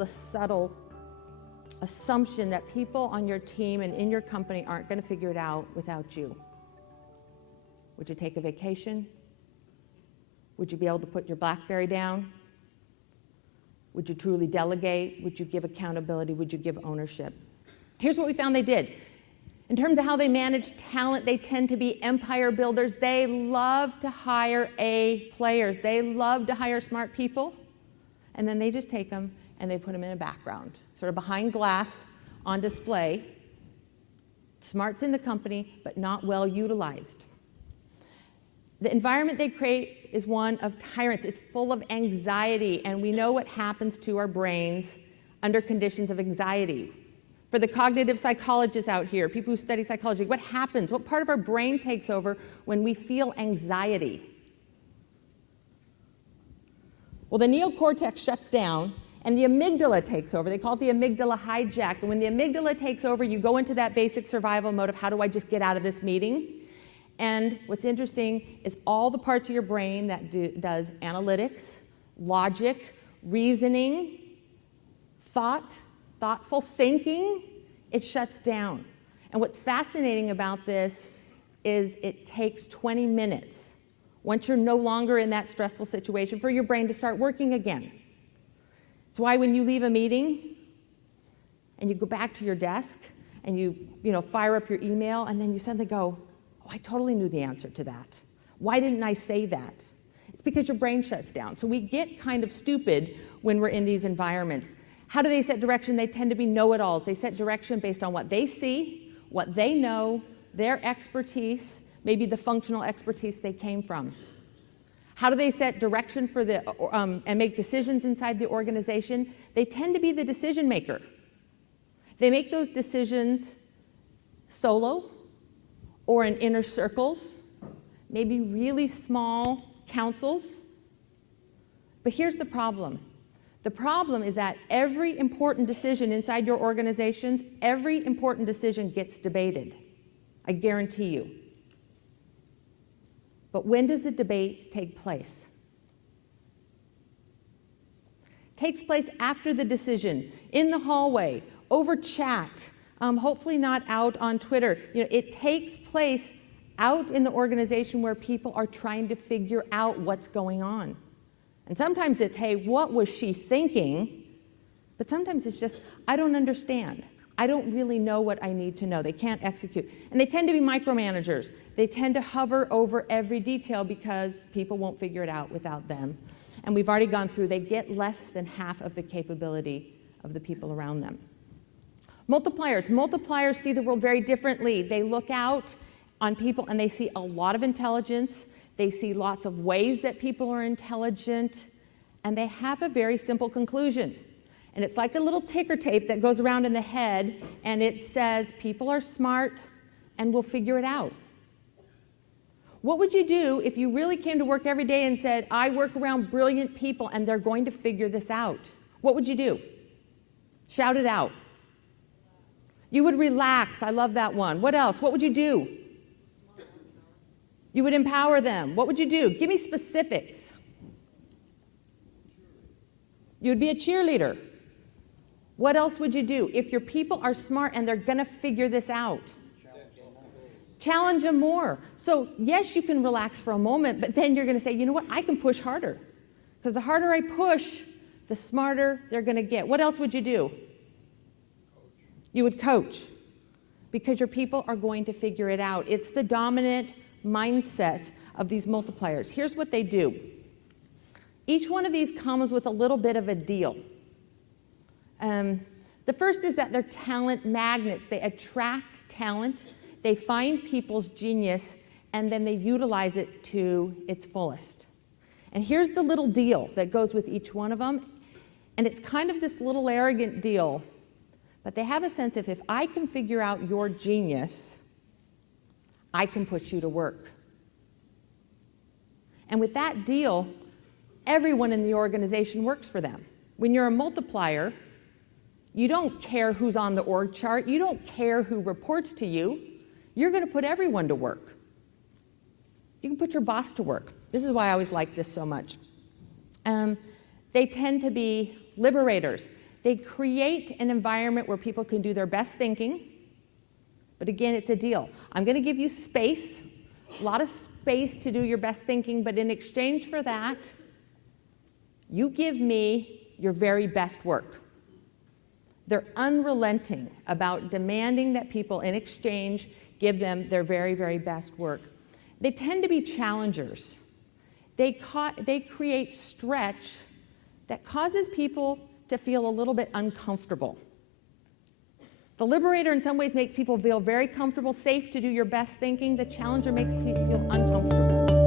build a subtle assumption that people on your team and in your company aren't going to figure it out without you? Would you take a vacation? Would you be able to put your BlackBerry down? Would you truly delegate? Would you give accountability? Would you give ownership? Here's what we found they did. In terms of how they manage talent, they tend to be empire builders. They love to hire A players. They love to hire smart people. And then they just take them and they put them in a background, sort of behind glass on display. Smart's in the company, but not well utilized. The environment they create is one of tyrants. It's full of anxiety, and we know what happens to our brains under conditions of anxiety. For the cognitive psychologists out here, people who study psychology, what happens? What part of our brain takes over when we feel anxiety? Well, the neocortex shuts down, and the amygdala takes over. They call it the amygdala hijack. And when the amygdala takes over, you go into that basic survival mode of how do I just get out of this meeting? And what's interesting is all the parts of your brain that does analytics, logic, reasoning, thoughtful thinking, it shuts down. And what's fascinating about this is it takes 20 minutes, once you're no longer in that stressful situation, for your brain to start working again. It's why when you leave a meeting and you go back to your desk and you fire up your email and then you suddenly go, oh, I totally knew the answer to that. Why didn't I say that? It's because your brain shuts down. So we get kind of stupid when we're in these environments. How do they set direction? They tend to be know-it-alls. They set direction based on what they see, what they know, their expertise, maybe the functional expertise they came from. How do they set direction for and make decisions inside the organization? They tend to be the decision maker. They make those decisions solo or in inner circles, maybe really small councils. But here's the problem. The problem is that every important decision inside your organizations, every important decision gets debated. I guarantee you. But when does the debate take place? It takes place after the decision, in the hallway, over chat, hopefully not out on Twitter. It takes place out in the organization where people are trying to figure out what's going on. And sometimes it's, hey, what was she thinking? But sometimes it's just, I don't understand. I don't really know what I need to know. They can't execute. And they tend to be micromanagers. They tend to hover over every detail because people won't figure it out without them. And we've already gone through, they get less than half of the capability of the people around them. Multipliers. Multipliers see the world very differently. They look out on people and they see a lot of intelligence. They see lots of ways that people are intelligent. And they have a very simple conclusion. And it's like a little ticker tape that goes around in the head, and it says, people are smart, and we'll figure it out. What would you do if you really came to work every day and said, I work around brilliant people, and they're going to figure this out? What would you do? Shout it out. You would relax. I love that one. What else? What would you do? You would empower them. What would you do? Give me specifics. You would be a cheerleader. What else would you do? If your people are smart and they're going to figure this out, challenge them more. So yes, you can relax for a moment, but then you're going to say, you know what, I can push harder. Because the harder I push, the smarter they're going to get. What else would you do? You would coach. Because your people are going to figure it out. It's the dominant mindset of these multipliers. Here's what they do. Each one of these comes with a little bit of a deal. The first is that they're talent magnets. They attract talent, they find people's genius, and then they utilize it to its fullest. And here's the little deal that goes with each one of them. And it's kind of this little arrogant deal, but they have a sense of, if I can figure out your genius, I can put you to work. And with that deal, everyone in the organization works for them. When you're a multiplier, you don't care who's on the org chart. You don't care who reports to you. You're going to put everyone to work. You can put your boss to work. This is why I always like this so much. They tend to be liberators. They create an environment where people can do their best thinking. But again, it's a deal. I'm going to give you space, a lot of space to do your best thinking, but in exchange for that, you give me your very best work. They're unrelenting about demanding that people in exchange give them their very, very best work. They tend to be challengers. They create stretch that causes people to feel a little bit uncomfortable. The liberator in some ways makes people feel very comfortable, safe to do your best thinking. The challenger makes people feel uncomfortable.